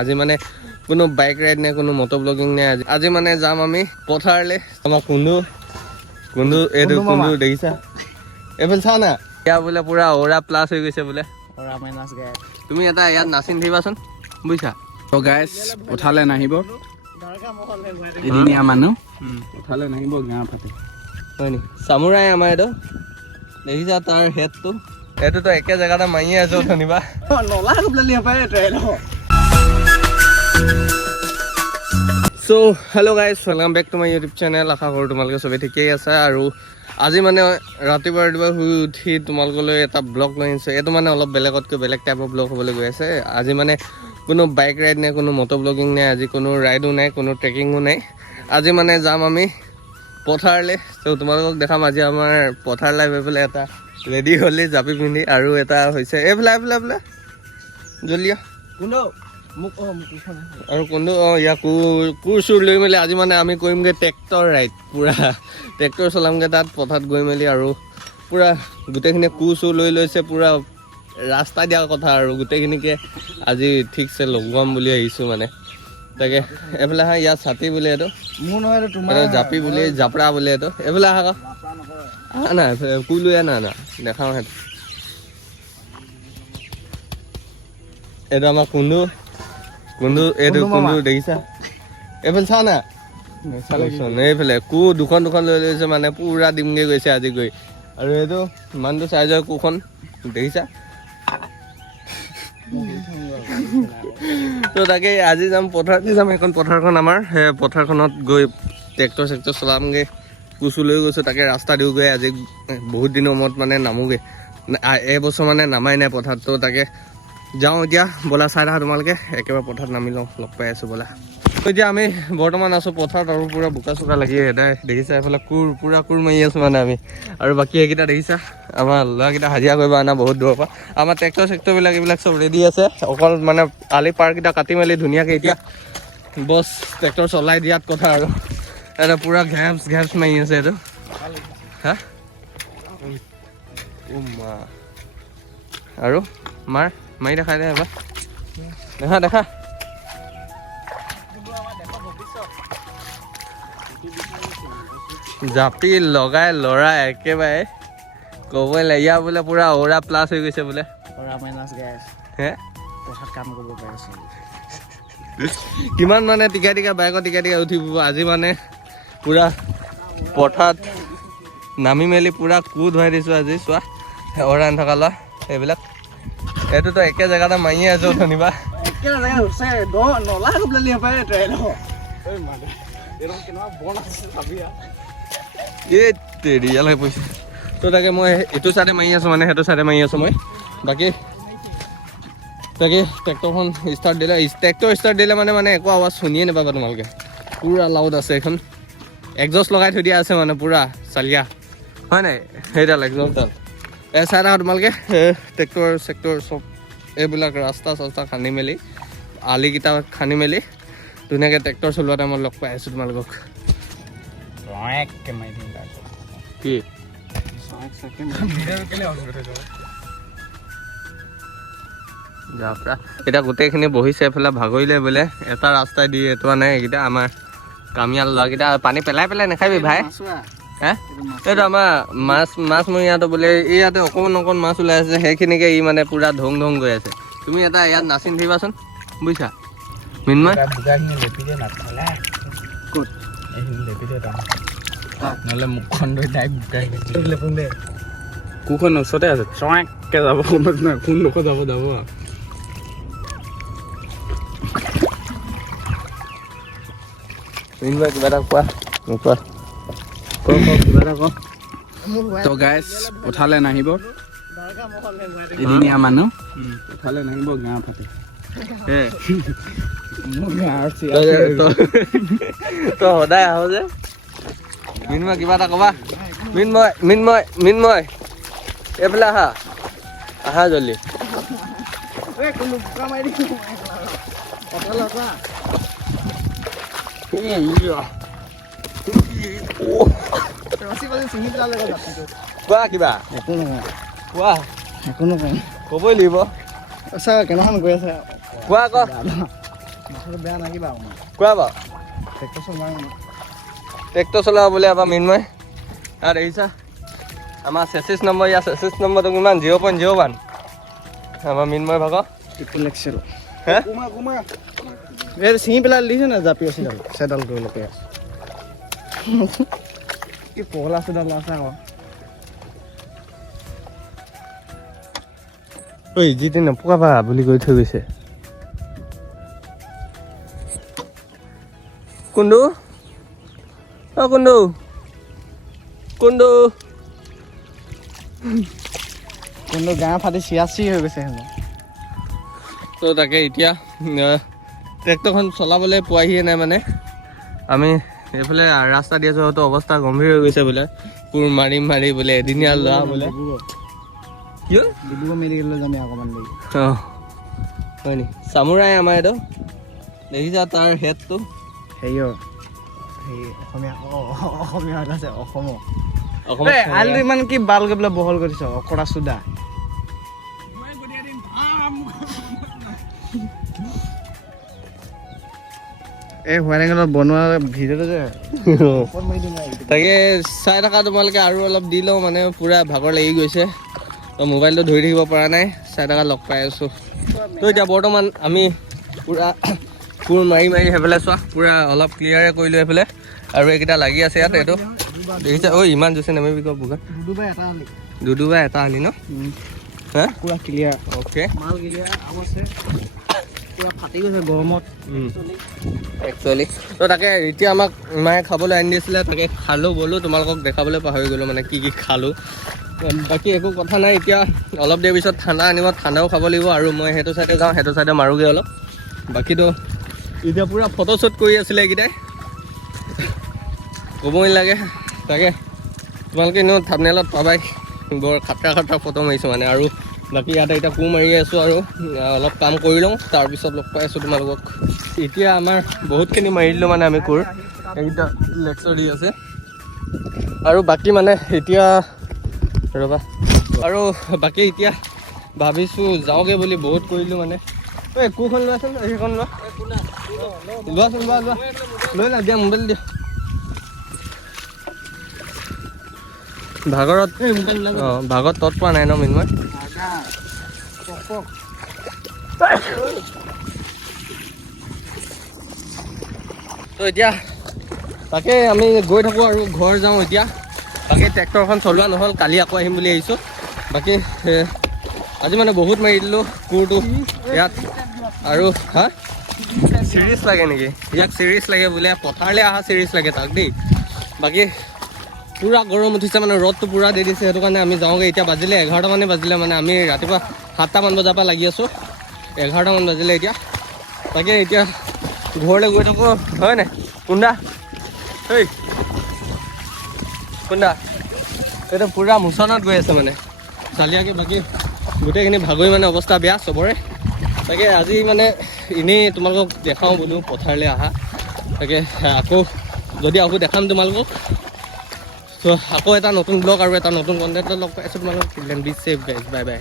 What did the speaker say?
আজি মানে কোনো বাইক ৰাইড নাই, কোনো মটো ব্লগিং নাই। আজি মানে যাম আমি পথাৰলৈ। আমাৰ কুন্দু এইটো কুন্দু দেখিছা, এইফালে চা না, এতিয়া বোলে পুৰা অ'ৰা প্লাছ হৈ গৈছে বোলে। তুমি এটা ইয়াত নাচিন থাকিবাচোন, বুজিছা। তো গাইজ উঠালে নাহিব, এদিনীয়া মানুহ উঠালে নাহিব, গাঁ ফাটি হয় নি চামুৰাই আমাৰ এইটো দেখিছা, তাৰ হেডটো এইটোতো একে জেগাতে মাৰিয়ে আছো ধনিবা। So' hello' guys, welcome back to my YouTube channel. আশা কৰোঁ তোমালোকে চবেই ঠিকেই আছে। আৰু আজি মানে ৰাতিপুৱা শুই উঠি তোমালোকলৈ এটা ব্লগ লৈ আহিছোঁ। এইটো মানে অলপ বেলেগতকৈ বেলেগ টাইপৰ ব্লগ হ'বলৈ গৈ আছে। আজি মানে কোনো বাইক ৰাইড নাই, কোনো মটো ব্লগিং নাই, আজি কোনো ৰাইডো নাই, কোনো ট্ৰেকিঙো নাই। আজি মানে যাম আমি পথাৰলৈ। ত' তোমালোকক দেখাম আজি আমাৰ পথাৰ লাইফ। এইফালে এটা ৰেডি হ'লি জাপি পিন্ধি, আৰু এটা হৈছে এইফালে জলিয়া আৰু কোনটো ইয়াৰ কোৰ চুৰ লৈ মেলি আজি মানে আমি কৰিমগৈ ট্ৰেক্টৰ ৰাইড। পূৰা ট্ৰেক্টৰ চলামগৈ তাত পথাৰত গৈ মেলি, আৰু পূৰা গোটেইখিনি কোৰ চুৰ লৈ লৈছে, পূৰা ৰাস্তা দিয়াৰ কথা। আৰু গোটেইখিনিকে আজি ঠিকছে লগোৱাম বুলি আহিছোঁ মানে। তাকে এইফালে আহা, ইয়াত ছাতি বোলে, এইটো মোৰ নহয়, এইটো তোমাৰ জাপি বুলি জাপৰা বোলে এইটো। এইফালে আহা আকৌ, আহা না কোৰ লৈ আনা না, দেখাওঁ সেইটো। এইটো আমাৰ কুন্দু এইটো কুন্দু দেখিছা, এইফালে চা না, এইফালে দুখন লৈ লৈছে মানে, পুৰা দিমগে গৈছে আজি গৈ। আৰু এইটো মানুহটো চাইজৰ কোৰখন দেখিছা। তো তাকে আজি যাম পথাৰতে যাম। এখন পথাৰখন আমাৰ, সেই পথাৰখনত গৈ ট্ৰেক্টৰ চেক্টৰ চলামগৈ। কুচু লৈ গৈছোঁ, তাকে ৰাস্তা দিওঁগৈ। আজি বহুত দিনৰ মূৰত মানে নামোগৈ, এবছৰ মানে নামাই নাই পথাৰত। তো তাকে যাওঁ এতিয়া, ব'লা চাই থাকা তোমালোকে। একেবাৰে পথাৰত নামি লওঁ, লগ পাই আছোঁ ব'লা। এতিয়া আমি বৰ্তমান আছোঁ পথাৰত, আৰু পূৰা বোকা চোকা লাগি এদাই দেখিছা। এইফালে পূৰা কোৰ মাৰি আছোঁ মানে আমি। আৰু বাকী এইকেইটা দেখিছা, আমাৰ ল'ৰাকেইটা হাজিৰা কৰিব অনা বহুত দূৰৰ পৰা। আমাৰ ট্ৰেক্টৰ চেক্টৰবিলাক এইবিলাক চব ৰেডি আছে, অকল মানে আলি পাৰকেইটা কাটি মেলি ধুনীয়াকৈ এতিয়া বছ ট্ৰেক্টৰ চলাই দিয়াত কথা। আৰু এটা পূৰা ঘেপছ মাৰি আছে এইটো। হা মা, আৰু মাৰি দেখাই দে এবাৰ, দেখা জাপি লগাই ল'ৰা একেবাৰে ক'বই লাগে। ইয়াৰ বোলে পূৰা অ'ৰা প্লাছ হৈ গৈছে বোলে। হে পথাৰত কাম কৰিব পাৰিছে, কিমান মানে টিকা বাইকত টিকা উঠিব আজি মানে। পূৰা পথাৰত নামি মেলি পূৰা ধুৱাই দিছোঁ আজি। চোৱা অ'ৰা আনি থকা ল'ৰা এইবিলাক, এইটোতো একে জেগাতে মাৰিয়ে আছো ধনিবা। ইয়ালৈ পইচা। তো তাকে মই এইটো চাইডে মাৰি আছোঁ, মানে সেইটো চাইডে মাৰি আছোঁ মই। বাকী তাকে ট্ৰেক্টৰখন ষ্টাৰ্ট দিলে মানে একো আৱাজ শুনিয়ে নাপাবা তোমালোকে। পূৰা লাউড আছে, এখন এক্সজষ্ট লগাই থৈ দিয়া আছে মানে পূৰা চালিয়া, হয় নাই? সেইডাল এক্সজষ্টডাল চাই থাকা তোমালোকে। ট্ৰেক্টৰ চেক্টৰ চব এইবিলাক ৰাস্তা চাস্তা খান্দি মেলি, আলিকেইটা খান্দি মেলি ধুনীয়াকৈ ট্ৰেক্টৰ চলোৱা টাইমত লগ পাই আছোঁ তোমালোকক। কি এতিয়া গোটেইখিনি বহিছে, এইফালে ভাগৰিলে বোলে। এটা ৰাস্তাই দি এইটো নাই, এইকেইটা আমাৰ কামিয়াল ল'ৰাকেইটা। পানী পেলাই নাখাবি ভাই। হে এইটো আমাৰ মাছমৰীয়াটো বোলে, ইয়াতে অকণ মাছ ওলাই আছে, সেইখিনিকে ই মানে পূৰা ধং গৈ আছে। তুমি এটা ইয়াত নাচিন থাকিবাচোন, বুজিছা মিন্ময়। নহ'লে মুখখন ধৰি কুখন ওচৰতে আছে, চোৱাকৈ যাব কোন লোক যাব মিন্ময় কিবা এটা কোৱা, নোকোৱা কিবা এটা কওঁ। তো গাইজ উঠালে নাহিব, এদিনীয়া মানুহ উঠালে নাহিব, গাঁ ফাটি তই সদায় আহ যে। মিন্ময় কিবা এটা ক'বা। মিন্ময় এইফালে আহা জল্দি। কোৱা কিবা, কোৱা একো নকওঁ, ক'বই লাগিব। কেনেখন গৈ আছে কোৱা আকৌ। বেয়া নাকিবা কোৱা বাৰু ট্ৰেক্টৰ চলাব বোলে এবাৰ মিনময় আৰু দেখিছা আমাৰ 36 নম্বৰ ইয়াৰ 36 নম্বৰটো কিমান 0.01 আমাৰ মিনময় ভাগৰ ট্ৰিপল এক্সেল হে এই ছিঙি পেলাই দিছে না জাপি আছে চেডাল কৰি লোকে কি পগলা চেডাল আছে আকৌ ঐ যিটো নপকাবা বুলি কৈ থৈ গৈছে কুন্দু অ কুন্দু কুন্দু কিন্তু গাঁ ফাটি চিয়াচি হৈ গৈছে হেনো তো তাকে এতিয়া ট্ৰেক্টৰখন চলাবলৈ পোৱাহিয়ে নাই মানে আমি এইফালে ৰাস্তা দি আছোঁ হয়তো অৱস্থা গম্ভীৰ হৈ গৈছে বোলে কোৰ মাৰি মাৰি বোলে এদিনীয়া লোৱা বোলে কিয় ডিব্ৰুগড় মেডিকেললৈ যাম অকণমান দেৰি অঁ হয় নি চামুৰাই আমাৰ এইটো দেখিছা তাৰ হেডটো হেৰিয়ৰ হেৰি অসমীয়া অসমীয়া আছে অসমৰ অসমত আলু ইমান কি বাল গৈ পেলাই বহল কৰিছ অকৰা চুদা এই হোৱাইটেঙালত বনোৱা ভিডিঅ'টো যে তাকে চাই থকা তোমালোকে আৰু অলপ দি লওঁ মানে পূৰা ভাগৰ লাগি গৈছে তো মোবাইলটো ধৰি থাকিব পৰা নাই চাই থকা লগ পাই আছোঁ তো এতিয়া বৰ্তমান আমি পূৰা কোৰ মাৰি মাৰি সেইফালে চোৱা পূৰা অলপ ক্লিয়াৰে কৰিলোঁ সেইফালে আৰু এইকেইটা লাগি আছে ইয়াত এইটো দেখিছা ঐ ইমান জোচে নামিবি ক বোকা দুডুবাই এটা আনি ন হা পুৰা ক্লিয়াৰ অ'কে মাল ক্লিয়াৰ আৰু আছে পুৰা ফাটি গৈছে গৰমত একচুৱেলি তো তাকে এতিয়া আমাক মায়ে খাবলৈ আনি দিছিলে তাকে খালোঁ ব'লোঁ তোমালোকক দেখাবলৈ পাহৰি গ'লোঁ মানে কি কি খালোঁ বাকী একো কথা নাই এতিয়া অলপ দেৰি পিছত ঠাণ্ডা আনিব ঠাণ্ডাও খাব লাগিব আৰু মই সেইটো চাইডে যাওঁ সেইটো চাইডে মাৰোগৈ অলপ বাকীতো এতিয়া পূৰা ফটোশ্বুট কৰি আছিলে এইকেইটাই ক'বই লাগে তাকে তোমালোকে এনেও থাম্বনেইলত পাবাই বৰ খাটৰা খাটৰা ফটো মাৰিছোঁ মানে আৰু বাকী ইয়াতে এতিয়া কোৰ মাৰি আছোঁ আৰু অলপ কাম কৰি লওঁ তাৰপিছত লগ পাই আছোঁ তোমালোকক এতিয়া আমাৰ বহুতখিনি মাৰি দিলোঁ মানে আমি কোৰ এইকেইটা লেকচাৰ দি আছে আৰু বাকী মানে এতিয়া ৰ'বা আৰু বাকী এতিয়া ভাবিছোঁ যাওঁগৈ বুলি বহুত কৰিলোঁ মানে ঐ কোৰখন লোৱাচোন সেইখন লোৱাচোন লোৱা লৈ না দিয়া মোবাইল দিয়া ভাগৰত অঁ ভাগত তত পোৱা নাই ন মিনময় তো এতিয়া তাকে আমি গৈ থাকোঁ আৰু ঘৰ যাওঁ এতিয়া বাকী ট্ৰেক্টৰখন চলোৱা নহ'ল কালি আকৌ আহিম বুলি আহিছোঁ বাকী আজি মানে বহুত মাৰি দিলোঁ কোৰটো ইয়াত আৰু হা চিৰিজ লাগে নেকি ইয়াক চিৰিজ লাগে বোলে পথাৰলৈ অহা চিৰিজ লাগে তাক দেই বাকী পূৰা গৰম উঠিছে মানে ৰ'দটো পূৰা দি দিছে সেইটো কাৰণে আমি যাওঁগৈ এতিয়া বাজিলে 11টা মানে বাজিলে মানে আমি ৰাতিপুৱা 7টামান বজাৰ পৰা লাগি আছোঁ 11টামান বাজিলে এতিয়া তাকে এতিয়া ঘৰলৈ গৈ থাকোঁ হয় নাই কুন্দা ঐ কুন্দা এইটো পূৰা মোচনত গৈ আছে মানে চালিয়াকৈ বাকী গোটেইখিনি ভাগৰি মানে অৱস্থা বেয়া চবৰে তাকে আজি মানে এনেই তোমালোকক দেখাওঁ বোলো পথাৰলৈ অহা তাকে আকৌ যদি আকৌ দেখাম তোমালোকক চ' আকৌ এটা নতুন ব্লগ আৰু এটা নতুন কণ্টেণ্টত লগ পাই আছোঁ তোমালোকক be safe guys bye by